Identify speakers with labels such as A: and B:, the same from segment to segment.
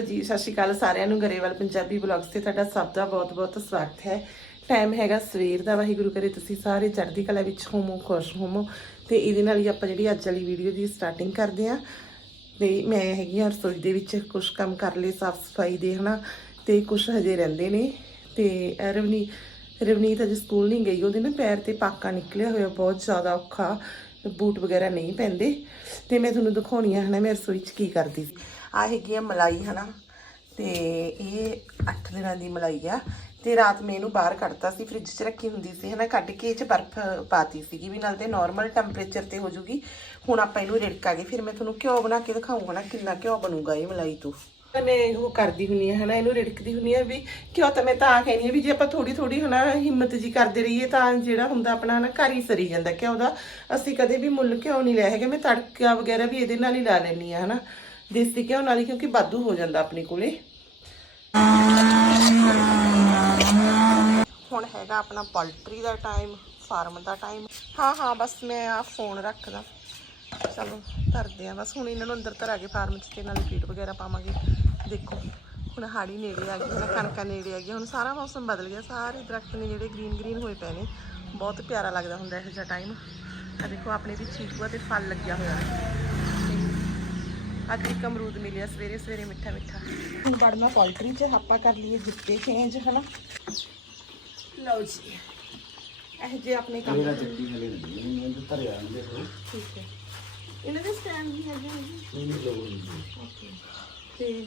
A: ਜੀ, ਸਤਿ ਸ਼੍ਰੀ ਅਕਾਲ ਸਾਰਿਆਂ ਨੂੰ, ਗਰੇਵਾਲ ਪੰਜਾਬੀ ਬਲੌਗਸ ਤੇ ਤੁਹਾਡਾ ਸਭ ਦਾ ਬਹੁਤ-ਬਹੁਤ ਸਵਾਗਤ ਹੈ। ਟਾਈਮ ਹੈਗਾ ਸਵੇਰ ਦਾ, ਵਾਹਿਗੁਰੂ ਕਰੇ ਤੁਸੀਂ ਸਾਰੇ ਚੜ੍ਹਦੀ ਕਲਾ ਵਿੱਚ ਹੋਵੋ, ਖੁਸ਼ ਹੋਵੋ। ਤੇ ਇਹਦੇ ਨਾਲ ਹੀ ਆਪਾਂ ਜਿਹੜੀ ਅੱਜ ਵਾਲੀ ਵੀਡੀਓ ਦੀ ਸਟਾਰਟਿੰਗ ਕਰਦੇ ਆਂ ਤੇ ਮੈਂ ਹੈਗੀ ਆ ਰਸੋਈ ਦੇ ਵਿੱਚ ਕੁਝ ਕੰਮ ਕਰ ਲਏ, ਸਾਫ਼ ਸਫ਼ਾਈ ਦੇ, ਹਨਾ। ਤੇ ਕੁਝ ਹਜੇ ਰਹਿੰਦੇ ਨੇ। ਤੇ ਰਵਨੀ, ਰਵਨੀਤ ਅਜੇ ਸਕੂਲ ਨਹੀਂ ਗਈ, ਉਹਦੇ ਨਾ ਪੈਰ ਤੇ ਪਾਕਾ ਨਿਕਲਿਆ ਹੋਇਆ, ਬਹੁਤ ਜ਼ਿਆਦਾ ਔਖਾ। ਬੂਟ ਵਗੈਰਾ ਨਹੀਂ ਪੈਂਦੇ। ਤੇ ਮੈਂ ਤੁਹਾਨੂੰ ਦਿਖਾਉਣੀ ਆ, ਹਨਾ, ਮੈਂ ਰਸੋਈ 'ਚ ਕੀ ਕਰਦੀ ਸੀ। ਆ ਹੈਗੀ ਆ ਮਲਾਈ, ਹਨਾ? ਤੇ ਇਹ 8 ਦਿਨਾਂ ਦੀ ਮਲਾਈ ਆ। ਤੇ ਰਾਤ ਮੈਂ ਇਹਨੂੰ ਬਾਹਰ ਕੱਢਤਾ ਸੀ, ਫ੍ਰਿਜ 'ਚ ਰੱਖੀ ਹੁੰਦੀ ਸੀ, ਹਨਾ? ਕੱਢ ਕੇ ਇਹ 'ਚ ਬਰਫ਼ ਪਾਤੀ ਸੀਗੀ ਵੀ ਨਾਲ ਤੇ ਨਾਰਮਲ ਟੈਂਪਰੇਚਰ ਤੇ ਹੋ ਜੂਗੀ। ਹੁਣ ਆਪਾਂ ਇਹਨੂੰ ਰਿੜਕਾਂਗੇ, ਫਿਰ ਮੈਂ ਤੁਹਾਨੂੰ ਘਿਓ ਬਣਾ ਕੇ ਦਿਖਾਉਂਗਾ ਨਾ ਕਿੰਨਾ ਘਿਓ ਬਣੂਗਾ ਇਹ ਮਲਾਈ ਤੋਂ। ਮੈਂ ਉਹ ਕਰਦੀ ਹੁੰਨੀ ਆ, ਹਨਾ? ਇਹਨੂੰ ਰਿੜਕਦੀ ਹੁੰਨੀ ਆ ਵੀ ਕਿਉਂ ਤਾਂ ਮੈਂ ਤਾਂ ਕਹਿੰਦੀ ਆ ਵੀ ਜੇ ਆਪਾਂ ਥੋੜੀ ਥੋੜੀ ਹਨਾ, ਹਿੰਮਤ ਜੀ ਕਰਦੇ ਰਹੀਏ ਤਾਂ ਜਿਹੜਾ ਹੁੰਦਾ ਆਪਣਾ ਨਾ ਘਰ ਹੀ ਸਰੀ ਜਾਂਦਾ ਕਿਉਂ ਦਾ। ਅਸੀਂ ਕਦੇ ਵੀ ਮੁੱਲ ਘਿਓ ਨਹੀਂ ਲਿਆ ਹੈਗਾ, ਮੈਂ ਤੜਕਾ ਵਗੈਰਾ ਵੀ ਇਹਦੇ ਨਾਲ ਹੀ ਲਾ ਲੈਣੀ ਆ, ਹਨਾ? ਦੇਸੀ ਘਿਓ ਨਾਲ ਹੀ, ਕਿਉਂਕਿ ਵਾਧੂ ਹੋ ਜਾਂਦਾ ਆਪਣੇ ਕੋਲੇ। ਹੁਣ ਹੈਗਾ ਆਪਣਾ ਪੋਲਟਰੀ ਦਾ ਟਾਈਮ, ਫਾਰਮ ਦਾ ਟਾਈਮ। ਹਾਂ ਹਾਂ, ਬਸ ਮੈਂ ਆ ਫੋਨ ਰੱਖਦਾ। ਚਲੋ, ਧਰਦੇ ਆ। ਬਸ ਹੁਣ ਇਹਨਾਂ ਨੂੰ ਅੰਦਰ ਧਰਾਂਗੇ ਫਾਰਮ 'ਚ ਤੇ ਨਾਲੇ ਫੀਡ ਵਗੈਰਾ ਪਾਵਾਂਗੇ। ਦੇਖੋ, ਹੁਣ ਹਾੜੀ ਨੇੜੇ ਆ ਗਈ, ਹੁਣ ਕਣਕਾਂ ਨੇੜੇ ਆ ਗਈ ਹੁਣ ਸਾਰਾ ਮੌਸਮ ਬਦਲ ਗਿਆ। ਸਾਰੇ ਦਰਖਤ ਨੇ ਜਿਹੜੇ ਗ੍ਰੀਨ ਗ੍ਰੀਨ ਹੋਏ ਪਏ ਨੇ। ਬਹੁਤ ਪਿਆਰਾ ਲੱਗਦਾ ਹੁੰਦਾ ਇਹੋ ਜਿਹਾ ਟਾਈਮ ਆ ਦੇਖੋ, ਆਪਣੇ ਵੀ ਚੀਕੂਆ ਤੇ ਫਲ ਲੱਗਿਆ ਹੋਇਆ। ਅੱਜ ਇੱਕ ਅਮਰੂਦ ਮਿਲਿਆ ਸਵੇਰੇ ਸਵੇਰੇ ਮਿੱਠਾ ਮਿੱਠਾ। ਹੁਣ ਵੜਨਾ ਪੋਲਟਰੀ 'ਚ ਆਪਾਂ ਕਰ ਲਈਏ ਜੁੱਤੇ ਚੇਂਜ ਹਨਾ? ਲਓ ਜੀ ਇਹ ਜੇ ਆਪਣੇ ਕੰਮ
B: ਮੇਰਾ ਚੱਕੀ ਹਲੇ ਨਹੀਂ ਮੈਂ ਤਾਂ ਧਰਿਆ ਨਹੀਂ ਦੇਖੋ।
A: ਠੀਕ ਹੈ। ਇਹਨਾਂ ਦੇ ਸਟੈਂਡ ਵੀ ਹੈਗੇ ਨੇ ਜੀ।
B: ਨਹੀਂ ਲੋੜ
A: ਓਕੇ। ਤੇ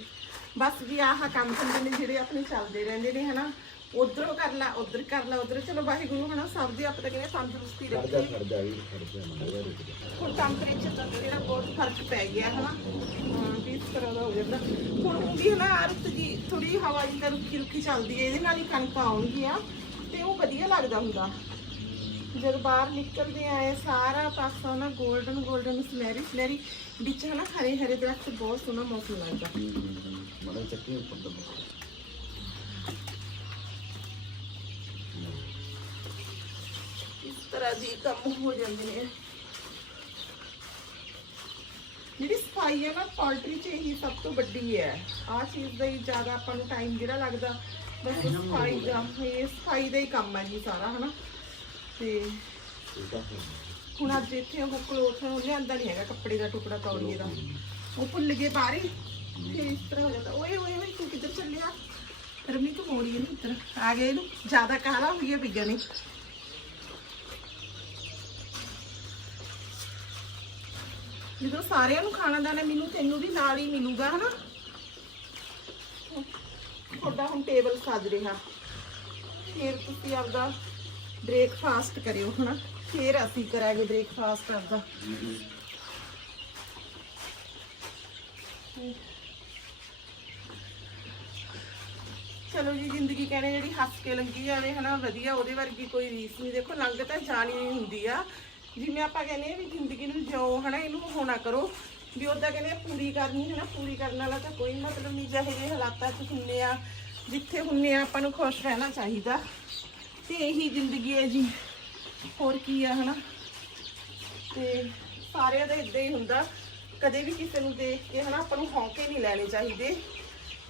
A: ਬਸ ਜੀ ਆਹ ਕੰਮ ਹੁੰਦੇ ਨੇ ਜਿਹੜੇ ਆਪਣੇ ਚੱਲਦੇ ਰਹਿੰਦੇ ਨੇ ਹਨਾ? ਉਧਰੋਂ ਕਰ ਲਾ ਉਧਰ ਕਰ ਲਾ ਉਧਰ। ਚਲੋ ਵਾਹਿਗੁਰੂ ਹਨਾ ਸਭ ਦੀ ਆਪਾਂ ਤਾਂ ਕਹਿੰਦੇ ਤੰਦਰੁਸਤੀ ਰੱਖੇ।
B: ਖੜਦਾ ਵੀ ਖੜਦਾ ਮੰਗਦਾ ਰੁਕ ਜਾ।
A: ਹੁਣ ਟੈਂਪਰੇਚਰ ਦਾ ਜਿਹੜਾ ਬਹੁਤ ਫ਼ਰਕ ਪੈ ਗਿਆ ਹਨਾ। ਹਾਂ ਵੀ ਇਸ ਤਰ੍ਹਾਂ ਦਾ ਹੋ ਜਾਂਦਾ। ਹੁਣ ਵੀ ਹਨਾ ਅਰਤ ਜੀ ਥੋੜੀ ਹਵਾ ਜੀ ਤਾਂ ਰੁੱਖੀ ਰੁੱਖੀ ਚੱਲਦੀ ਹੈ ਇਹਦੇ ਨਾਲ ਹੀ ਕਣਕਾਂ ਆਉਣਗੀਆਂ। ਤੇ ਉਹ ਵਧੀਆ ਲੱਗਦਾ ਹੁੰਦਾ। ਜਦ ਬਾਹਰ ਨਿਕਲਦੇ ਆਏ ਸਾਰਾ ਪਾਸਾ ਨਾ 골ਡਨ 골ਡਨ ਸੁਨਹਿਰੀ ਸੁਨਹਿਰੀ ਵਿੱਚ ਹਨਾ ਹਰੇ ਹਰੇ ਦਰਖਤ ਬਹੁਤ ਸੋਹਣਾ ਮੌਸਮ ਲੱਗਦਾ।
B: ਮੜਾ ਚੱਕੀ ਉੱਪਰ ਦਾ
A: ਤਰ੍ਹਾਂ ਦੀ ਕੰਮ ਹੋ ਜਾਂਦੇ ਨੇ। ਜਿਹੜੀ ਸਫ਼ਾਈ ਹੈ ਨਾ ਪੋਲਟਰੀ 'ਚ ਇਹੀ ਸਭ ਤੋਂ ਵੱਡੀ ਹੈ। ਆਹ ਚੀਜ਼ ਦਾ ਹੀ ਜ਼ਿਆਦਾ ਆਪਾਂ ਨੂੰ ਟਾਈਮ ਜਿਹੜਾ ਲੱਗਦਾ ਬਸ ਸਫ਼ਾਈ ਦਾ ਇਹ ਸਫ਼ਾਈ ਦਾ ਹੀ ਕੰਮ ਹੈ ਜੀ ਸਾਰਾ ਹਨਾ? ਤੇ ਹੁਣ ਅੱਜ ਇੱਥੇ ਉਹ ਕਲੋਥ ਲਿਆਂਦਾ ਨਹੀਂ ਹੈਗਾ ਕੱਪੜੇ ਦਾ ਟੁਕੜਾ ਤੌਲੀਏ ਦਾ। ਉਹ ਭੁੱਲ ਗਏ ਬਾਹਰ ਹੀ ਤੇ ਇਸ ਤਰ੍ਹਾਂ ਹੋ ਜਾਂਦਾ। ਓਏ ਓਏ ਓਏ ਤੂੰ ਕਿੱਧਰ ਚੱਲਿਆ? ਰਮੀ ਤੂੰ ਮੋੜੀ ਨਹੀਂ ਇੱਧਰ। ਆ ਗਏ ਇਹਨੂੰ। ਜ਼ਿਆਦਾ ਕਾਲਾ ਹੋਈ ਹੈ ਪਿੱਗਾ ਨਹੀਂ ਜਦੋਂ ਸਾਰਿਆਂ ਨੂੰ ਖਾਣਾ ਦਾਣਾ ਮੈਨੂੰ ਤੈਨੂੰ ਵੀ ਨਾਲ ਹੀ ਮਿਲੂਗਾ, ਹਨਾ? ਤੁਹਾਡਾ ਹੁਣ ਟੇਬਲ ਸੱਜ ਰਿਹਾ। ਫਿਰ ਤੁਸੀਂ ਆਪਦਾ ਬ੍ਰੇਕਫਾਸਟ ਕਰਿਓ, ਹਨਾ? ਫਿਰ ਅਸੀਂ ਕਰਾਂਗੇ ਬ੍ਰੇਕਫਾਸਟ ਆਪਦਾ। ਚਲੋ ਜੀ, ਜ਼ਿੰਦਗੀ ਕਹਿੰਦੇ ਜਿਹੜੀ ਹੱਸ ਕੇ ਲੰਘੀ ਜਾਵੇ, ਹਨਾ? ਵਧੀਆ, ਉਹਦੇ ਵਰਗੀ ਕੋਈ ਰੀਸ ਨਹੀਂ। ਦੇਖੋ, ਲੰਘ ਤਾਂ ਜਾਣੀ ਹੁੰਦੀ ਆ। ਜਿਵੇਂ ਆਪਾਂ ਕਹਿੰਦੇ ਆ ਵੀ ਜ਼ਿੰਦਗੀ ਨੂੰ ਜਿਓ ਹਨਾ, ਇਹਨੂੰ ਹੋਣਾ ਕਰੋ। ਵੀ ਉਹਦਾ ਕਹਿੰਦੇ ਆ, ਪੂਰੀ ਕਰਨੀ ਹੈ ਨਾ ਪੂਰੀ ਕਰਨ ਵਾਲਾ ਤਾਂ ਕੋਈ ਮਤਲਬ ਨਹੀਂ, ਜਿਹੇ ਜਿਹੇ ਹਾਲਾਤਾਂ 'ਚ ਹੁੰਨੇ ਆ, ਜਿੱਥੇ ਹੁੰਨੇ ਆ, ਆਪਾਂ ਨੂੰ ਖੁਸ਼ ਰਹਿਣਾ ਚਾਹੀਦਾ। ਤੇ ਇਹੀ ਜ਼ਿੰਦਗੀ ਹੈ ਜੀ। ਹੋਰ ਕੀ ਆ, ਹਨਾ? ਤੇ ਸਾਰਿਆਂ ਦਾ ਇਦਾਂ ਹੀ ਹੁੰਦਾ। ਕਦੇ ਵੀ ਕਿਸੇ ਨੂੰ ਦੇਖ ਕੇ, ਹਨਾ, ਆਪਾਂ ਨੂੰ ਹੌਂਕੇ ਨਹੀਂ ਲੈਣੇ ਚਾਹੀਦੇ।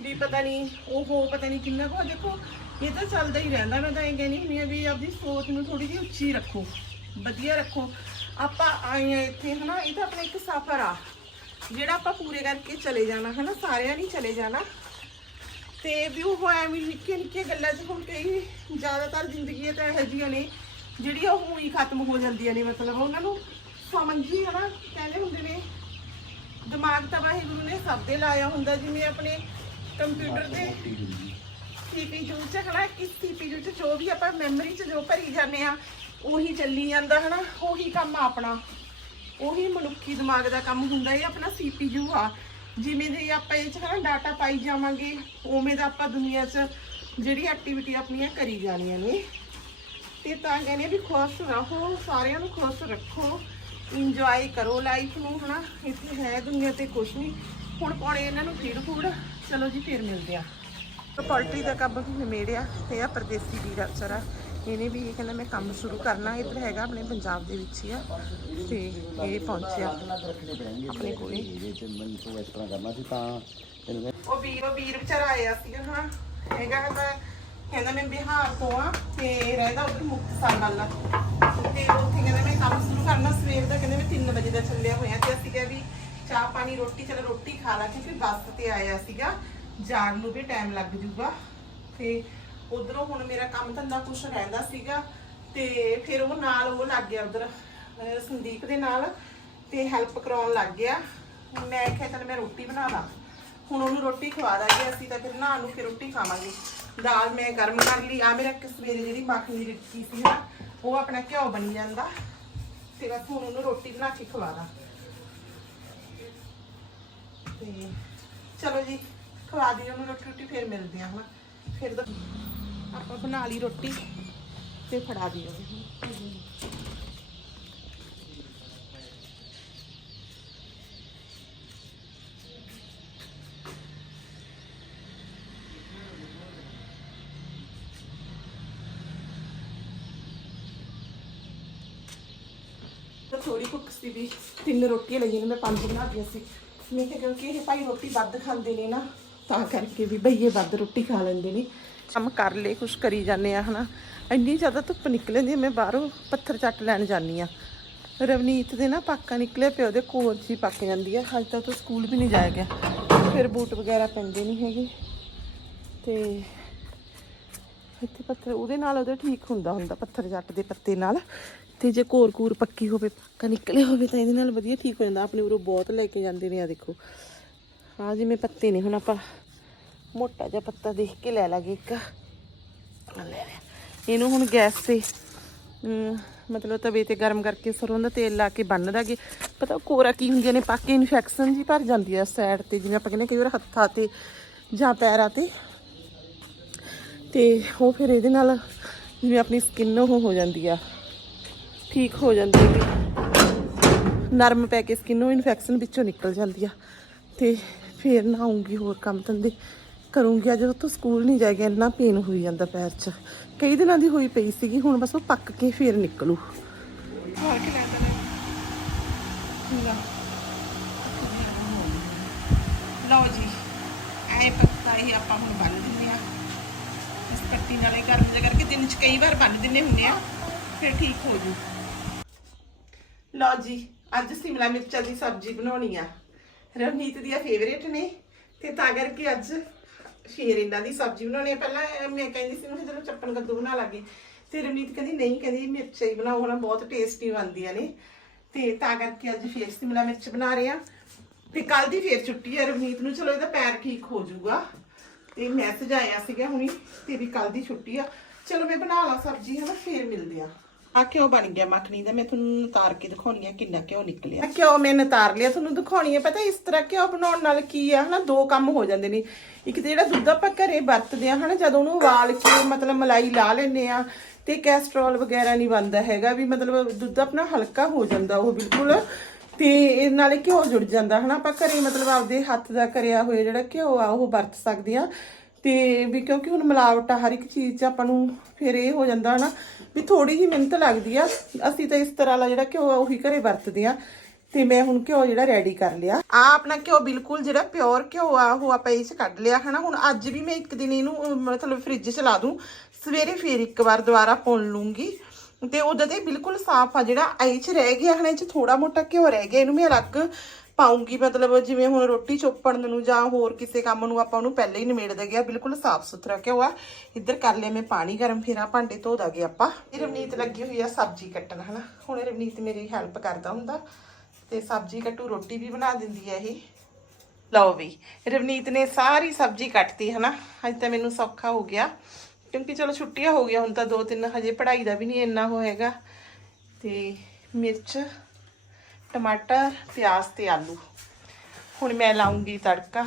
A: ਵੀ ਪਤਾ ਨਹੀਂ, ਉਹ ਪਤਾ ਨਹੀਂ ਕਿੰਨਾ ਕੁ ਦੇਖੋ, ਇਹ ਤਾਂ ਚੱਲਦਾ ਹੀ ਰਹਿੰਦਾ। ਮੈਂ ਤਾਂ ਇਹ ਕਹਿੰਦੀ ਹੁੰਦੀ ਆ ਵੀ ਆਪਣੀ ਸੋਚ ਨੂੰ ਥੋੜੀ ਜਿਹੀ ਉੱਚੀ ਰੱਖੋ। ਵਧੀਆ ਰੱਖੋ। ਆਪਾਂ ਆਏ ਆ ਇੱਥੇ ਹਨਾ? ਇਹ ਤਾਂ ਆਪਣਾ ਇੱਕ ਸਫ਼ਰ ਆ। ਜਿਹੜਾ ਆਪਾਂ ਪੂਰੇ ਕਰਕੇ ਚਲੇ ਜਾਣਾ ਹਨਾ? ਸਾਰਿਆਂ ਨਹੀਂ ਚਲੇ ਜਾਣਾ। ਤੇ ਵੀ ਉਹ ਐਵੇਂ ਨਿੱਕੀਆਂ ਨਿੱਕੀਆਂ ਗੱਲਾਂ 'ਚ ਹੁਣ ਕਈ ਜ਼ਿਆਦਾਤਰ ਜ਼ਿੰਦਗੀਆਂ ਤਾਂ ਇਹੋ ਜਿਹੀਆਂ ਨੇ ਜਿਹੜੀਆਂ ਉਹ ਹੀ ਖਤਮ ਹੋ ਜਾਂਦੀਆਂ ਨੇ ਮਤਲਬ ਉਹਨਾਂ ਨੂੰ ਸਮਝ ਹੀ ਹਨਾ? ਕਹਿੰਦੇ ਹੁੰਦੇ ਨੇ ਦਿਮਾਗ ਤਾਂ ਵਾਹਿਗੁਰੂ ਨੇ ਸਭ ਦੇ ਲਾਇਆ ਹੁੰਦਾ ਜਿਵੇਂ ਆਪਣੇ ਕੰਪਿਊਟਰ ਦੇ ਸੀਪੀਯੂ ਚ ਹਨਾ? ਕਿ ਸੀਪੀਯੂ ਚ ਜੋ ਵੀ ਆਪਾਂ ਮੈਮਰੀ ਚ ਜੋ ਭਰੀ ਜਾਂਦੇ ਆ ਉਹੀ ਚੱਲੀ ਜਾਂਦਾ ਹਨਾ, ਉਹੀ ਕੰਮ ਆ ਆਪਣਾ। ਉਹੀ ਮਨੁੱਖੀ ਦਿਮਾਗ ਦਾ ਕੰਮ ਹੁੰਦਾ, ਇਹ ਆਪਣਾ ਸੀਪੀਯੂ ਆ। ਜਿਵੇਂ ਦੇ ਆਪਾਂ ਇਹ ਚ ਹਨਾ ਡਾਟਾ ਪਾਈ ਜਾਵਾਂਗੇ, ਉਵੇਂ ਦਾ ਆਪਾਂ ਦੁਨੀਆ 'ਚ ਜਿਹੜੀ ਐਕਟੀਵਿਟੀ ਆਪਣੀਆਂ ਕਰੀ ਜਾਣੀਆਂ ਨੇ। ਤੇ ਤਾਂ ਕਹਿੰਦੇ ਵੀ ਖੁਸ਼ ਰਹੋ, ਸਾਰਿਆਂ ਨੂੰ ਖੁਸ਼ ਰੱਖੋ ਇੰਜੋਏ ਕਰੋ ਲਾਈਫ ਨੂੰ ਹਨਾ। ਇੱਥੇ ਹੈ ਦੁਨੀਆ ਤੇ ਕੁਛ ਨਹੀਂ। ਹੁਣ ਪਾਉਣੇ ਇਹਨਾਂ ਨੂੰ ਫੀਡ ਫੂਡ। ਚਲੋ ਜੀ, ਫੇਰ ਮਿਲਦੇ ਆ। ਪੋਲਟਰੀ ਦਾ ਕੰਮ ਵੀ ਨਿਮੇੜਿਆ, ਤੇ ਆ ਪਰਦੇਸੀ ਵੀਰ ਅਫਸਰ ਆ ਇਹਨੇ ਵੀ ਇਹ ਕਹਿੰਦਾ ਮੈਂ ਕੰਮ ਸ਼ੁਰੂ ਕਰਨਾ ਇੱਧਰ ਹੈਗਾ ਆਪਣੇ ਪੰਜਾਬ ਦੇ ਵਿੱਚ ਹੀ ਆ, ਤੇ ਇਹ ਪਹੁੰਚਿਆ ਆਪਣੇ ਕੋਲੇ।
B: ਇਹਦੇ ਚ ਮੈਨੂੰ ਤੋਂ ਇਸ ਤਰ੍ਹਾਂ ਕਰਨਾ ਸੀ ਤਾਂ
A: ਉਹ ਵੀਰ ਉਹ ਵੀਰ ਵਿਚਾਰਾ ਆਇਆ ਸੀਗਾ ਹਾਂ ਹੈਗਾ ਤਾਂ ਕਹਿੰਦਾ ਮੈਂ ਬਿਹਾਰ ਤੋਂ ਆ, ਤੇ ਰਹਿੰਦਾ ਉੱਧਰ ਮੁਕਤਸਰ ਵੱਲ। ਤੇ ਉੱਥੇ ਕਹਿੰਦਾ ਮੈਂ ਕੰਮ ਸ਼ੁਰੂ ਕਰਨਾ, ਸਵੇਰ ਦਾ ਕਹਿੰਦੇ ਮੈਂ 3 ਵਜੇ ਦਾ ਚੱਲਿਆ ਹੋਇਆ, ਤੇ ਅਸੀਂ ਕਿਹਾ ਵੀ ਚਾਹ ਪਾਣੀ, ਰੋਟੀ, ਚਲੋ ਰੋਟੀ ਖਾ ਲਾ, ਕਿਉਂਕਿ ਬੱਸ ਤੇ ਆਇਆ ਸੀਗਾ, ਜਾਣ ਨੂੰ ਵੀ ਟਾਈਮ ਲੱਗ ਜੂਗਾ। ਤੇ ਉਧਰੋਂ ਹੁਣ ਮੇਰਾ ਕੰਮ ਧੰਦਾ ਕੁਛ ਰਹਿੰਦਾ ਸੀਗਾ ਤੇ ਫਿਰ ਉਹ ਨਾਲ ਉਹ ਲੱਗ ਗਿਆ ਉਧਰ ਸੰਦੀਪ ਦੇ ਨਾਲ ਤੇ ਹੈਲਪ ਕਰਾਉਣ ਲੱਗ ਗਿਆ। ਮੈਂ ਕਿਹਾ ਚੱਲ ਮੈਂ ਰੋਟੀ ਬਣਾ ਲਾਂ ਹੁਣ ਉਹਨੂੰ ਰੋਟੀ ਖਵਾ ਦਾਂਗੇ, ਅਸੀਂ ਤਾਂ ਫਿਰ ਨਾ ਨੂੰ ਫਿਰ ਰੋਟੀ ਖਾਵਾਂਗੇ। ਦਾਲ ਮੈਂ ਗਰਮ ਕਰ ਲਈ। ਆ ਮੇਰਾ ਸਵੇਰੇ ਜਿਹੜੀ ਮੱਖਣੀ ਰਿੱਕੀ ਸੀ ਨਾ, ਉਹ ਆਪਣਾ ਘਿਓ ਬਣ ਜਾਂਦਾ। ਤੇ ਬਸ ਹੁਣ ਉਹਨੂੰ ਰੋਟੀ ਬਣਾ ਕੇ ਖਵਾ ਦਾਂ। ਤੇ ਚਲੋ ਜੀ, ਖਵਾ ਦਿਓ ਉਹਨੂੰ ਰੋਟੀ ਰੋਟੀ ਫਿਰ ਮਿਲਦੇ ਆ ਹੁਣ। ਫਿਰ ਤਾਂ ਆਪਾਂ ਬਣਾ ਲਈ ਰੋਟੀ ਤੇ ਫੜਾ ਦਿਓ। ਤਾਂ ਥੋੜੀ ਭੁੱਖ ਸੀ ਵੀ ਤਿੰਨ ਰੋਟੀਆਂ ਲਈਆਂ ਨੇ, ਮੈਂ ਪੰਜ ਬਣਾ ਦਿੱਤੀਆਂ ਸੀ। ਮੈਂ ਕਿਹਾ ਕਿਉਂਕਿ ਇਹ ਭਾਈ ਰੋਟੀ ਵੱਧ ਖਾਂਦੇ ਨੇ ਨਾ, ਤਾਂ ਕਰਕੇ ਵੀ ਭਈਏ ਵੱਧ ਰੋਟੀ ਖਾ ਲੈਂਦੇ ਨੇ। ਕੰਮ ਕਰ ਲਏ, ਕੁਛ ਕਰੀ ਜਾਂਦੇ ਆ, ਹਨਾ। ਇੰਨੀ ਜ਼ਿਆਦਾ ਧੁੱਪ ਨਿਕਲ ਜਾਂਦੀ ਮੈਂ ਬਾਹਰੋਂ ਪੱਥਰ ਚੱਟ ਲੈਣ ਜਾਂਦੀ ਆ। ਰਵਨੀਤ ਦੇ ਨਾ ਪਾਕਾ ਨਿਕਲੇ ਪਿਆ ਉਹਦੇ ਕੋਲ 'ਚ ਹੀ ਪੱਕ ਜਾਂਦੀ ਆ। ਹਜੇ ਤੱਕ ਤਾਂ ਸਕੂਲ ਵੀ ਨਹੀਂ ਜਾਇਆ ਗਿਆ। ਫਿਰ ਬੂਟ ਵਗੈਰਾ ਪੈਂਦੇ ਨਹੀਂ ਹੈਗੇ। ਤੇ ਇੱਥੇ ਪੱਥਰ, ਉਹਦੇ ਨਾਲ ਉਹਦੇ ਠੀਕ ਹੁੰਦਾ ਹੁੰਦਾ ਪੱਥਰ ਜੱਟ ਦੇ ਪੱਤੇ ਨਾਲ। ਤੇ ਜੇ ਕੋਰ ਕੂਰ ਪੱਕੀ ਹੋਵੇ, ਪੱਕਾ ਨਿਕਲੇ ਹੋਵੇ, ਤਾਂ ਇਹਦੇ ਨਾਲ ਵਧੀਆ ਠੀਕ ਹੋ ਜਾਂਦਾ। ਆਪਣੇ ਉਰੋਂ ਬਹੁਤ ਲੈ ਕੇ ਜਾਂਦੇ ਨੇ ਆ ਦੇਖੋ। ਆ ਜਿਵੇਂ ਪੱਤੇ ਨੇ, ਹੁਣ ਆਪਾਂ ਮੋਟਾ ਜਿਹਾ ਪੱਤਾ ਦੇਖ ਕੇ ਲੈ ਲਾਂਗੇ ਇੱਕ। ਲੈ ਲਿਆ। ਇਹਨੂੰ ਹੁਣ ਗੈਸ ਤੇ ਮਤਲਬ ਤਵੇ ਤੇ ਗਰਮ ਕਰਕੇ ਸਰੋਂ ਦਾ ਤੇਲ ਲਾ ਕੇ ਬੰਨ ਦਾਂਗੇ। ਪਤਾ ਕੋਰਾ ਕੀ ਹੁੰਦੀਆਂ ਨੇ, ਪੱਕ ਕੇ ਇਨਫੈਕਸ਼ਨ ਜੀ ਭਰ ਜਾਂਦੀ ਆ ਸਾਈਡ ਤੇ, ਜਿਵੇਂ ਆਪਾਂ ਕਹਿੰਦੇ ਕਈ ਵਾਰ ਹੱਥਾਂ ਤੇ ਜਾਂ ਪੈਰਾਂ ਤੇ। ਤੇ ਉਹ ਫਿਰ ਇਹਦੇ ਨਾਲ ਜਿਵੇਂ ਆਪਣੀ ਸਕਿਨ ਉਹ ਹੋ ਜਾਂਦੀ ਆ। ਠੀਕ ਹੋ ਜਾਂਦੀ ਵੀ ਨਰਮ ਪੈ ਕੇ ਸਕਿਨ ਉਹ ਇਨਫੈਕਸ਼ਨ ਵਿੱਚੋਂ ਨਿਕਲ ਜਾਂਦੀ ਆ। ਤੇ ਫੇਰ ਨਹਾਉਂਗੀ ਹੋਰ ਕੰਮ ਧੰਦੇ। ਕਰੂੰਗੀ ਅੱਜ ਤੋਂ ਸਕੂਲ ਨਹੀਂ ਜਾਏਗਾ, ਇੰਨਾ ਪੇਨ ਹੋਈ ਜਾਂਦਾ ਪੈਰ 'ਚ। ਕਈ ਦਿਨਾਂ ਦੀ ਹੋਈ ਪਈ ਸੀਗੀ, ਹੁਣ ਬਸ ਉਹ ਪੱਕ ਕੇ ਫੇਰ ਨਿਕਲੂ। ਹੋਰ ਕੀ ਲੈਂਦਾ ਲਓ ਜੀ, ਐ ਪੱਤਾ ਹੀ ਆਪਾਂ ਹੁਣ ਬੰਨ ਦਿੰਦੇ ਆ ਇਸ ਪੱਤੀ ਨਾਲੇ ਗਰਮ ਜਿਹਾ ਕਰਕੇ ਦਿਨ ਚ ਕਈ ਵਾਰ ਬੰਨ ਦਿੰਨੇ ਹੁੰਦੇ ਆ, ਫਿਰ ਠੀਕ ਹੋ ਜੂ। ਲਓ ਜੀ, ਅੱਜ ਸ਼ਿਮਲਾ ਮਿਰਚਾਂ ਦੀ ਸਬਜ਼ੀ ਬਣਾਉਣੀ ਆ। ਰਵਨੀਤ ਦੀਆਂ ਫੇਵਰੇਟ ਨੇ, ਤੇ ਤਾਂ ਕਰਕੇ ਅੱਜ ਫੇਰ ਇਹਨਾਂ ਦੀ ਸਬਜ਼ੀ ਬਣਾਉਣੀ ਆ। ਪਹਿਲਾਂ ਇਹ ਮੈਂ ਕਹਿੰਦੀ ਸੀ, ਮੈਂ ਚਲੋ ਚੱਪਣ ਕੱਦੂ ਬਣਾ ਲਾਂਗੇ। ਤੇ ਰਵਨੀਤ ਕਹਿੰਦੀ, ਨਹੀਂ, ਕਹਿੰਦੀ, ਮਿਰਚਾਂ ਹੀ ਬਣਾਓ ਨਾ ਬਹੁਤ ਟੇਸਟੀ ਬਣਦੀਆਂ ਨੇ। ਤੇ ਤਾਂ ਕਰਕੇ ਅੱਜ ਫੇਰ ਸ਼ਿਮਲਾ ਮਿਰਚ ਬਣਾ ਰਹੇ ਆ। ਤੇ ਕੱਲ ਦੀ ਫੇਰ ਛੁੱਟੀ ਆ ਰਵਨੀਤ ਨੂੰ ਚਲੋ ਇਹਦਾ ਪੈਰ ਠੀਕ ਹੋ ਜਾਊਗਾ। ਤੇ ਮੈਸੇਜ ਆਇਆ ਸੀਗਾ ਹੁਣੀ ਤੇਰੀ ਵੀ ਕੱਲ ਦੀ ਛੁੱਟੀ ਆ। ਚਲੋ ਮੈਂ ਬਣਾ ਲਾ ਸਬਜ਼ੀ ਹੈ ਨਾ ਫੇਰ ਮਿਲਦੇ ਆ। ਆ ਕਿਉਂ ਬਣ ਗਿਆ ਮੱਖਣੀ ਦਾ? ਮੈਂ ਤੁਹਾਨੂੰ ਉਤਾਰ ਕੇ ਦਿਖਾਉਣੀ ਆ ਕਿੰਨਾ ਘਿਓ ਨਿਕਲਿਆ। ਕਿਉਂ ਮੈਂ ਉਤਾਰ ਲਿਆ? ਤੁਹਾਨੂੰ ਦਿਖਾਉਣੀ ਆ, ਪਤਾ ਇਸ ਤਰ੍ਹਾਂ ਘਿਓ ਬਣਾਉਣ ਨਾਲ ਕੀ ਆ? ਹਨਾ, ਦੋ ਕੰਮ ਹੋ ਜਾਂਦੇ ਨੇ। ਇੱਕ ਤੇ ਜਿਹੜਾ ਦੁੱਧ ਆਪਾਂ ਘਰੇ ਵਰਤਦੇ ਆ, ਹਨਾ, ਜਦੋਂ ਉਹਨੂੰ ਉਬਾਲ ਕੇ ਮਤਲਬ ਮਲਾਈ ਲਾ ਲੈਨੇ ਆ, ਤੇ ਕੈਸਟਰੋਲ ਵਗੈਰਾ ਨਹੀਂ ਬਣਦਾ ਹੈਗਾ ਵੀ ਮਤਲਬ ਦੁੱਧ ਆਪਣਾ ਹਲਕਾ ਹੋ ਜਾਂਦਾ ਉਹ ਬਿਲਕੁਲ। ਤੇ ਇਹ ਨਾਲੇ ਘਿਓ ਜੁੜ ਜਾਂਦਾ, ਹਨਾ, ਆਪਾਂ ਘਰੇ ਮਤਲਬ ਆਪਦੇ ਹੱਥ ਦਾ ਕਰਿਆ ਹੋਇਆ ਜਿਹੜਾ ਘਿਓ ਆ, ਉਹ ਵਰਤ ਸਕਦੇ ਆ। ਤੇ ਵੀ ਕਿਉਂਕਿ ਹੁਣ ਮਿਲਾਵਟ ਆ, ਹਰ ਇੱਕ ਚੀਜ਼ 'ਚ ਆਪਾਂ ਨੂੰ ਫਿਰ ਇਹ ਹੋ ਜਾਂਦਾ ਹਨਾ, ਵੀ ਥੋੜੀ ਜਿਹੀ ਮਿਹਨਤ ਲੱਗਦੀ ਆ। ਅਸੀਂ ਤਾਂ ਇਸ ਤਰ੍ਹਾਂ ਵਾਲਾ ਜਿਹੜਾ ਘਿਓ ਆ, ਉਹੀ ਘਰੇ ਵਰਤਦੇ ਆ। ਤੇ ਮੈਂ ਹੁਣ ਘਿਓ ਜਿਹੜਾ ਰੈਡੀ ਕਰ ਲਿਆ। ਆ ਆਪਣਾ ਘਿਓ ਬਿਲਕੁਲ ਜਿਹੜਾ ਪਿਓਰ ਘਿਓ ਆ, ਉਹ ਆਪਾਂ ਇਹ 'ਚ ਕੱਢ ਲਿਆ ਹਨਾ। ਹੁਣ ਅੱਜ ਵੀ ਮੈਂ ਇੱਕ ਦਿਨ ਇਹਨੂੰ, ਮਤਲਬ ਫ੍ਰਿਜ 'ਚ ਲਾ ਦੂੰ। ਸਵੇਰੇ ਫੇਰ ਇੱਕ ਵਾਰ ਦੁਬਾਰਾ ਪੁਣ ਲੂੰਗੀ। ਤੇ ਉਹਦਾ ਤੇ ਬਿਲਕੁਲ ਸਾਫ਼ ਆ, ਜਿਹੜਾ ਇਹ 'ਚ ਰਹਿ ਗਿਆ, ਹਨਾ, ਇਹ 'ਚ ਥੋੜਾ ਮੋਟਾ ਘਿਓ ਰਹਿ ਗਿਆ, ਇਹਨੂੰ ਮੈਂ ਅਲੱਗ ਪਾਉਂਗੀ, ਮਤਲਬ ਜਿਵੇਂ ਹੁਣ ਰੋਟੀ ਚੋਪੜਨ ਨੂੰ ਜਾਂ ਹੋਰ ਕਿਸੇ ਕੰਮ ਨੂੰ ਆਪਾਂ ਉਹਨੂੰ ਪਹਿਲੇ ਹੀ ਨਿਮੇੜ ਦੇ ਗਿਆ ਬਿਲਕੁਲ ਸਾਫ਼ ਸੁਥਰਾ ਘਿਓ ਆ। ਇੱਧਰ ਕਰ ਲਿਆ ਮੈਂ ਪਾਣੀ ਗਰਮ ਫਿਰ ਆ ਭਾਂਡੇ ਧੋ ਦਾਂਗੇ ਆਪਾਂ। ਇਹ ਰਵਨੀਤ ਲੱਗੀ ਹੋਈ ਆ ਸਬਜ਼ੀ ਕੱਟਣ, ਹਨਾ। ਹੁਣ ਰਵਨੀਤ ਮੇਰੀ ਹੈਲਪ ਕਰਦਾ ਹੁੰਦਾ ਤੇ ਸਬਜ਼ੀ ਕੱਟੂ, ਰੋਟੀ ਵੀ ਬਣਾ ਦਿੰਦੀ ਹੈ ਇਹ। ਲਓ ਵੀ, ਰਵਨੀਤ ਨੇ ਸਾਰੀ ਸਬਜ਼ੀ ਕੱਟਤੀ, ਹਨਾ। ਅੱਜ ਤਾਂ ਮੈਨੂੰ ਸੌਖਾ ਹੋ ਗਿਆ। ਕਿਉਂਕਿ ਚਲੋ ਛੁੱਟੀਆਂ ਹੋ ਗਈਆਂ, ਹੁਣ ਤਾਂ ਦੋ ਤਿੰਨ ਹਜੇ ਪੜ੍ਹਾਈ ਦਾ ਵੀ ਨਹੀਂ ਇੰਨਾ ਹੋਏਗਾ ਤੇ ਮਿਰਚ, ਟਮਾਟਰ, ਪਿਆਜ਼ ਤੇ ਆਲੂ। ਹੁਣ ਮੈਂ ਲਾਉਂਗੀ ਤੜਕਾ।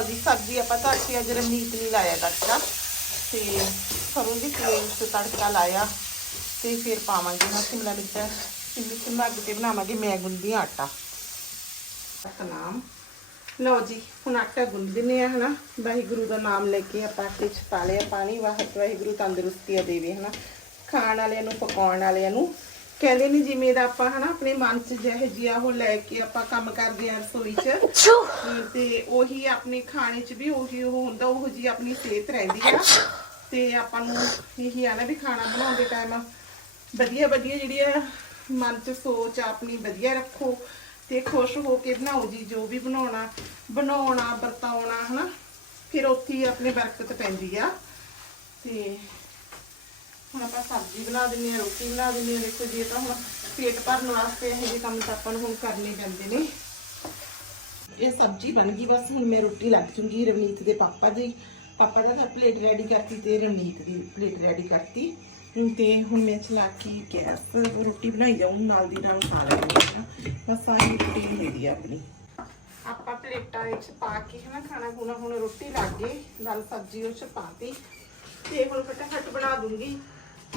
A: ਅਜੀ ਸਬਜ਼ੀ ਆਪਾਂ ਧਰਤੀ ਅੱਜ ਰਵਨੀਤ ਨਹੀਂ ਲਾਇਆ ਤੜਕਾ। ਤੇ ਸਰੋਂ ਦੀ ਤੇਲ 'ਚ ਤੜਕਾ ਲਾਇਆ। ਤੇ ਫਿਰ ਪਾਵਾਂਗੇ ਮੈਂ ਸ਼ਿਮਲਾ ਮਿਰਚ। ਸਿੰਮੀ ਸਿੰਮਾ ਅੱਗ ਤੇ ਬਣਾਵਾਂਗੇ, ਮੈਂ ਗੁੰਦੀ ਆਟਾ। ਨਾਮ? ਲਓ ਜੀ ਹੁਣ ਆਟਾ ਗੁੰਨ ਦਿੰਨੇ ਆ ਹਨਾ। ਵਾਹਿਗੁਰੂ ਦਾ ਨਾਮ ਲੈ ਕੇ ਆਪਾਂ ਆਟੇ 'ਚ ਪਾ ਲਿਆ ਪਾਣੀ। ਵਾਹਿਗੁਰੂ ਵਾਹਿਗੁਰੂ ਤੰਦਰੁਸਤੀਆਂ ਦੇਵੇ ਹਨਾ। ਖਾਣ ਵਾਲਿਆਂ ਨੂੰ ਪਕਾਉਣ ਵਾਲਿਆਂ ਨੂੰ। ਕਹਿੰਦੇ ਨੇ ਜਿਵੇਂ ਦਾ ਆਪਾਂ ਹਨਾ ਆਪਣੇ ਮਨ 'ਚ ਜਿਹੋ ਜਿਹਾ ਉਹ ਲੈ ਕੇ ਆਪਾਂ ਕੰਮ ਕਰਦੇ ਆ ਰਸੋਈ 'ਚ ਤੇ ਉਹੀ ਆਪਣੇ ਖਾਣੇ 'ਚ ਵੀ ਉਹੀ ਉਹ ਹੁੰਦਾ ਉਹ ਜੀ ਆਪਣੀ ਸਿਹਤ ਰਹਿੰਦੀ ਆ। ਤੇ ਆਪਾਂ ਨੂੰ ਇਹੀ ਆ ਨਾ ਵੀ ਖਾਣਾ ਬਣਾਉਂਦੇ ਟਾਈਮ ਵਧੀਆ ਵਧੀਆ ਜਿਹੜੀ ਆ ਮਨ 'ਚ ਸੋਚ ਆਪਣੀ ਵਧੀਆ ਰੱਖੋ। ਤੇ ਖੁਸ਼ ਹੋ ਕੇ ਬਣਾਓ ਜੀ, ਜੋ ਵੀ ਬਣਾਉਣਾ ਬਣਾਉਣਾ, ਵਰਤਾਉਣਾ, ਹਨਾ? ਫਿਰ ਉੱਥੇ ਹੀ ਆਪਣੇ ਬਰਕਤ ਪੈਂਦੀ ਆ। ਤੇ ਹੁਣ ਆਪਾਂ ਸਬਜ਼ੀ ਬਣਾ ਦਿੰਨੀ ਆ ਰੋਟੀ ਬਣਾ ਦਿੰਨੀ ਆ ਦੇਖੋ ਜੀ, ਇਹ ਤਾਂ ਹੁਣ ਪੇਟ ਭਰਨ ਵਾਸਤੇ ਇਹ ਜਿਹੇ ਕੰਮ ਤਾਂ ਆਪਾਂ ਨੂੰ ਹੁਣ ਕਰਨੇ ਪੈਂਦੇ ਨੇ। ਇਹ ਸਬਜ਼ੀ ਬਣ ਗਈ, ਬਸ ਹੁਣ ਮੈਂ ਰੋਟੀ ਲੱਗ ਚੁੰਗੀ ਰਵਨੀਤ ਦੇ ਪਾਪਾ ਦੀ। ਪਾਪਾ ਦਾ ਤਾਂ ਪਲੇਟ ਰੈਡੀ ਕਰਤੀ ਤੇ ਰਵਨੀਤ ਦੀ ਪਲੇਟ ਰੈਡੀ ਕਰਤੀ। ਹੁਣ ਤੇ ਹੁਣ ਮੈਂ ਚਲਾ ਕੇ ਗੈਸ ਰੋਟੀ ਬਣਾਈ ਜਾਊਂ, ਨਾਲ ਦੀ ਨਾਲ ਖਾ ਲੈਂਦੇ ਹਾਂ। ਬਸ ਸਾਰੀ ਰੋਟੀ ਮੇਰੀ ਆਪਣੀ। ਆਪਾਂ ਪਲੇਟਾਂ ਵਿੱਚ ਪਾ ਕੇ ਹਨਾ ਖਾਣਾ ਖੂਣਾ, ਹੁਣ ਰੋਟੀ ਲੱਗ ਗਈ, ਨਾਲ ਸਬਜ਼ੀ ਉਹ ਚ ਪਾਤੀ ਤੇ ਹੁਣ ਫਟਾਫਟ ਬਣਾ ਦੂੰਗੀ।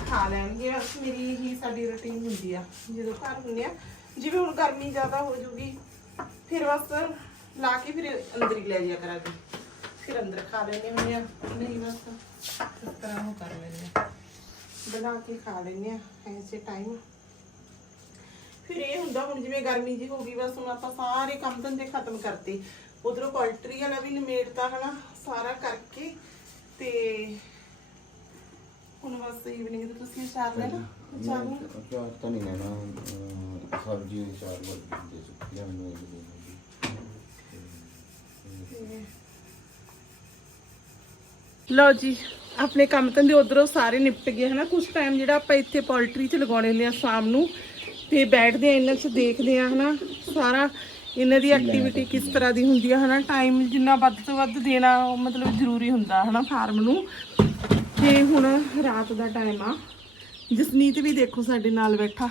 A: ਖਾ ਲੈਣਗੇ, ਬਸ ਮੇਰੀ ਹੀ ਸਾਡੀ ਰੁਟੀਨ ਹੁੰਦੀ ਆ, ਜਦੋਂ ਘਰ ਹੁੰਦੇ ਆ। ਜਿਵੇਂ ਹੁਣ ਗਰਮੀ ਜ਼ਿਆਦਾ ਹੋ ਜੂਗੀ, ਫਿਰ ਬਸ ਲਾ ਕੇ ਫਿਰ ਅੰਦਰ ਹੀ ਲੈ ਜਾਇਆ ਕਰਾਂਗੇ। ਫਿਰ ਅੰਦਰ ਖਾ ਲੈਣੇ ਹੁੰਦੇ ਆ। ਨਹੀਂ ਬਸ, ਇਸ ਤਰ੍ਹਾਂ ਉਹ ਕਰ ਲੈਂਦੇ ਆ। ਬਣਾ ਕੇ ਖਾ ਲੈਂਦੇ ਆ ਐਸੇ ਟਾਈਮ ਫਿਰ ਇਹ ਹੁੰਦਾ ਹੁਣ ਜਿਵੇਂ ਗਰਮੀ ਜੀ ਹੋ ਗਈ ਬਸ ਹੁਣ ਆਪਾਂ ਸਾਰੇ ਕੰਮ ਧੰਦੇ ਖਤਮ ਕਰਤੇ। ਉਧਰੋਂ ਪੋਲਟਰੀ ਵਾਲਾ ਵੀ ਨਿਮੇੜਤਾ ਹਨਾ ਸਾਰਾ ਕਰਕੇ ਤੇ ਹੁਣ ਬਸ ਈਵਨਿੰਗ ਦੇ ਤੁਸੀਂ ਚਾਰ ਲੈਣਾ? ਚਾਰ ਨੂੰ
B: ਚਾਰ ਤਾਂ ਨਹੀਂ ਲੈਣਾ। ਸਬਜ਼ੀ ਚਾਰ ਵਾਰ ਦੇ ਚੁੱਕੀ ਆ ਮੈਨੂੰ ਇਹ ਦੇ ਦਿਓ।
A: ਲਓ ਜੀ। ਆਪਣੇ ਕੰਮ ਧੰਦੇ ਉਧਰੋਂ ਸਾਰੇ ਨਿਪਟ ਗਏ ਹਨਾ? ਕੁਝ ਟਾਈਮ ਜਿਹੜਾ ਆਪਾਂ ਇੱਥੇ ਪੋਲਟਰੀ 'ਚ ਲਗਾਉਣੇ ਹੁੰਦੇ ਆ ਸ਼ਾਮ ਨੂੰ ਤੇ ਬੈਠਦੇ ਆ ਇਹਨਾਂ 'ਚ ਦੇਖਦੇ ਆ ਹਨਾ? ਸਾਰਾ ਇਹਨਾਂ ਦੀ ਐਕਟੀਵਿਟੀ ਕਿਸ ਤਰ੍ਹਾਂ ਦੀ ਹੁੰਦੀ ਆ ਹਨਾ? ਟਾਈਮ ਜਿੰਨਾ ਵੱਧ ਤੋਂ ਵੱਧ ਦੇਣਾ ਉਹ ਮਤਲਬ ਜ਼ਰੂਰੀ ਹੁੰਦਾ ਹਨਾ ਫਾਰਮ ਨੂੰ? ਤੇ ਹੁਣ ਰਾਤ ਦਾ ਟਾਈਮ ਆ। ਜਸਨੀਤ ਵੀ ਦੇਖੋ ਸਾਡੇ ਨਾਲ ਬੈਠਾ।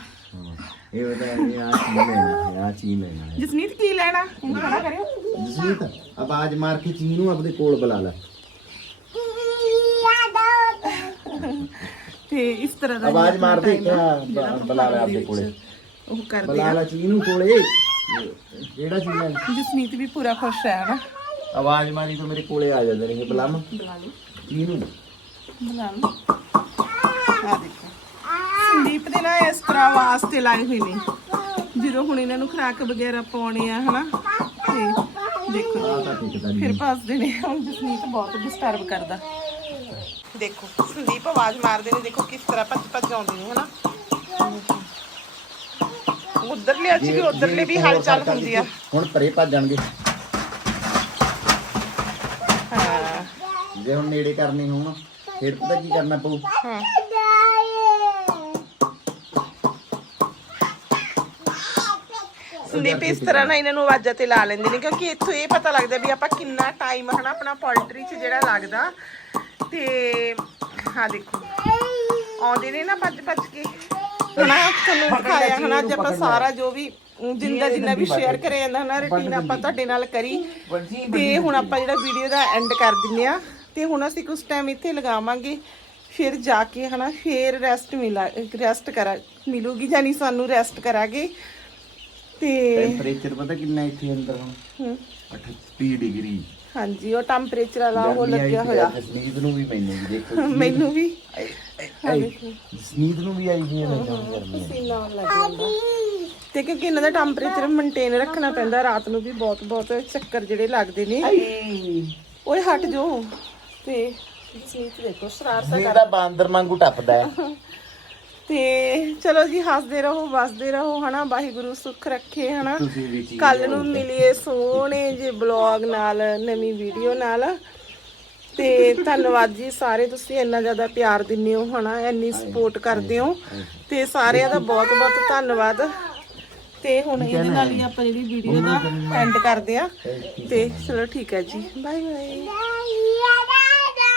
B: ਇਹ ਬਤਾ ਇਹ ਆ ਚੀਜ਼ ਲੈਣਾ ਆ ਚੀਜ਼ ਲੈਣਾ
A: ਜਸਨੀਤ ਕੀ ਲੈਣਾ? ਇਹਨੂੰ ਖੜਾ ਕਰਿਓ।
B: ਜਸਮੀਤ ਆਵਾਜ਼ ਮਾਰ ਕੇ ਚੀਜ਼ ਨੂੰ ਆਪਣੇ ਕੋਲ ਬੁਲਾ ਲੈ।
A: ਤੇ ਇਸ ਤਰ੍ਹਾਂ ਦਾ
B: ਆਵਾਜ਼
A: ਜਿਹੜਾ
B: ਮਾਰ ਦੇ
A: time ਆ, ਜਿਹੜਾ ਆਪਾਂ
B: ਬੁਲਾ ਲੈ
A: ਫਾਰਮ ਦੇ
B: ਆਪਣੇ ਕੋਲੇ।
A: ਉਹ ਕਰਦੇ
B: ਬੁਲਾ
A: ਆ।
B: ਲੈ ਚੀਜ਼ ਨੂੰ ਕੋਲੇ। ਜਿਹੜਾ ਲੈਣਾ
A: ਜਸਨੀਤ ਵੀ ਪੂਰਾ ਖੁਸ਼ ਹੈ ਨਾ।
B: ਆਵਾਜ਼ ਮਾਰੀ ਤਾਂ ਮੇਰੇ ਕੋਲੇ ਆ ਜਾਂਦੇ ਨੇ ਬਲਮ।
A: ਬੁਲਾ ਲਓ।
B: ਚੀਜ਼ ਨੂੰ
A: ਬਣਾ ਲਓ। ਆ ਦੇਖੋ। ਸੰਦੀਪ ਦੇ ਨਾ ਇਸ ਤਰ੍ਹਾਂ ਵਾਸਤੇ ਲਾਏ ਹੋਏ ਨੇ। ਜਦੋਂ ਹੁਣ ਇਹਨਾਂ ਨੂੰ ਖੁਰਾਕ ਵਗੈਰਾ ਪਾਉਣੇ ਆ ਹਨਾ। ਤੇ ਦੇਖੋ।
B: ਆ ਤਾਂ ਟਿਕਦਾ
A: ਫਿਰ ਭੱਜਦੇ ਨੇ। ਹੁਣ ਜਸਨੀਤ ਬਹੁਤ ਡਿਸਟਰਬ ਕਰਦਾ। ਦੇਖੋ ਸੰਦੀਪ ਆਵਾਜ਼ ਮਾਰਦੇ ਨੇ ਦੇਖੋ ਕਿਸ ਤਰ੍ਹਾਂ ਭੱਜ ਭੱਜ ਆਉਂਦੇ ਨੇ ਹਨਾ? ਉਧਰਲੇ ਅੱਜ ਵੀ ਉਧਰਲੇ ਵੀ ਹਲਚਲ ਹੁੰਦੀ ਆ।
B: ਹੁਣ ਪਰੇ ਭੱਜ ਜਾਣਗੇ
A: ਹਾਂ।
B: ਜੇ ਹੁਣ ਨੇੜੇ ਕਰਨੀ ਹੋਣ ਫਿਰ ਪਤਾ ਕੀ ਕਰਨਾ ਪਊ?
A: ਹਾਂ। ਸੰਦੀਪ ਇਸ ਤਰ੍ਹਾਂ ਨਾ ਇਹਨਾਂ ਨੂੰ ਆਵਾਜ਼ਾਂ ਤੇ ਲਾ ਲੈਂਦੇ ਨੇ ਕਿਉਂਕਿ ਇੱਥੋਂ ਇਹ ਪਤਾ ਲੱਗਦਾ ਵੀ ਆਪਾਂ ਕਿੰਨਾ ਟਾਈਮ ਹਨਾ ਆਪਣਾ ਪੋਲਟਰੀ 'ਚ ਜਿਹੜਾ ਲੱਗਦਾ। ਤੇ ਹਾਂ ਦੇਖੋ। ਆਉਂਦੇ ਨੇ ਨਾ ਭੱਜ ਭੱਜ ਕੇ। ਹਨਾ ਤੁਹਾਨੂੰ ਦਿਖਾਇਆ ਹਨਾ ਅੱਜ ਆਪਾਂ ਸਾਰਾ ਜੋ ਵੀ ਜਿੰਦਾ ਜਿੰਨਾ ਵੀ ਸ਼ੇਅਰ ਕਰਿਆ ਜਾਂਦਾ ਹਨਾ ਰੁਟੀਨ ਆਪਾਂ ਤੁਹਾਡੇ ਨਾਲ ਕਰੀ। ਤੇ ਹੁਣ ਆਪਾਂ ਜਿਹੜਾ ਵੀਡੀਓ ਦਾ ਐਂਡ ਕਰ ਦਿੰਨੇ ਆ। ਤੇ ਹੁਣ ਅਸੀਂ ਕੁਝ ਟਾਈਮ ਇੱਥੇ ਲਗਾਵਾਂਗੇ। ਫਿਰ ਜਾ ਕੇ ਹਨਾ ਫਿਰ ਰੈਸਟ ਮਿਲਾ ਰੈਸਟ ਕਰਾ ਮਿਲੂਗੀ ਜਾਨੀ ਸਾਨੂੰ ਰੈਸਟ ਕਰਾਂਗੇ। ਤੇ
B: ਟੈਂਪਰੇਚਰ ਪਤਾ ਕਿੰਨਾ ਇੱਥੇ ਅੰਦਰ ਹੁਣ?
A: ਹਮ,
B: 38 ਡਿਗਰੀ।
A: ਹਾਂਜੀ ਉਹ ਟੈਂਪਰੇਚਰ ਵਾਲਾ ਉਹ ਲੱਗਿਆ ਹੋਇਆ।
B: ਜਸਮੀਤ ਨੂੰ ਵੀ ਮੈਨੂੰ ਵੀ ਦੇਖੋ
A: ਮੈਨੂੰ ਵੀ।
B: ਜਸਮੀਤ ਨੂੰ ਵੀ ਆਈ ਗਈ ਹੈ ਗਰਮੀ
A: ਪਸੀਨਾ ਆਉਣ ਲੱਗ ਜਾਂਦਾ ਤੇ ਕਿਉਂਕਿ ਇਹਨਾਂ ਦਾ ਟੈਂਪਰੇਚਰ ਮੇਨਟੇਨ ਰੱਖਣਾ ਪੈਂਦਾ ਰਾਤ ਨੂੰ ਵੀ ਬਹੁਤ ਬਹੁਤ ਚੱਕਰ ਜਿਹੜੇ ਲੱਗਦੇ ਨੇ। ਓਏ ਹਟ ਜੋ ਤੇ ਜਸਮੀਤ ਦੇਖੋ ਸ਼ਰਾਰਤਾਂ
B: ਤਾਂ ਬਾਂਦਰ ਵਾਂਗੂ ਟੱਪਦਾ ਹੈ।
A: ਤੇ ਚਲੋ ਜੀ ਹੱਸਦੇ ਰਹੋ ਵਸਦੇ ਰਹੋ ਹਨਾ? ਵਾਹਿਗੁਰੂ ਸੁੱਖ ਰੱਖੇ ਹਨਾ?
B: ਤੁਸੀਂ ਵੀ
A: ਕੱਲ ਨੂੰ ਮਿਲੀਏ ਸੋਹਣੇ ਜੇ ਬਲੌਗ ਨਾਲ ਨਵੀਂ ਵੀਡੀਓ ਨਾਲ। ਤੇ ਧੰਨਵਾਦ ਜੀ ਸਾਰੇ ਤੁਸੀਂ ਇੰਨਾ ਜ਼ਿਆਦਾ ਪਿਆਰ ਦਿੰਦੇ ਹੋ ਹਨਾ? ਇੰਨੀ ਸਪੋਰਟ ਕਰਦੇ ਹੋ। ਤੇ ਸਾਰਿਆਂ ਦਾ ਬਹੁਤ ਬਹੁਤ ਧੰਨਵਾਦ। ਤੇ ਹੁਣ ਇਹਦੇ ਨਾਲ ਹੀ? ਆਪਾਂ ਜਿਹੜੀ ਵੀਡੀਓ ਦਾ ਐਂਡ ਕਰਦੇ ਆ ਤੇ ਚਲੋ ਠੀਕ ਹੈ ਜੀ। Bye bye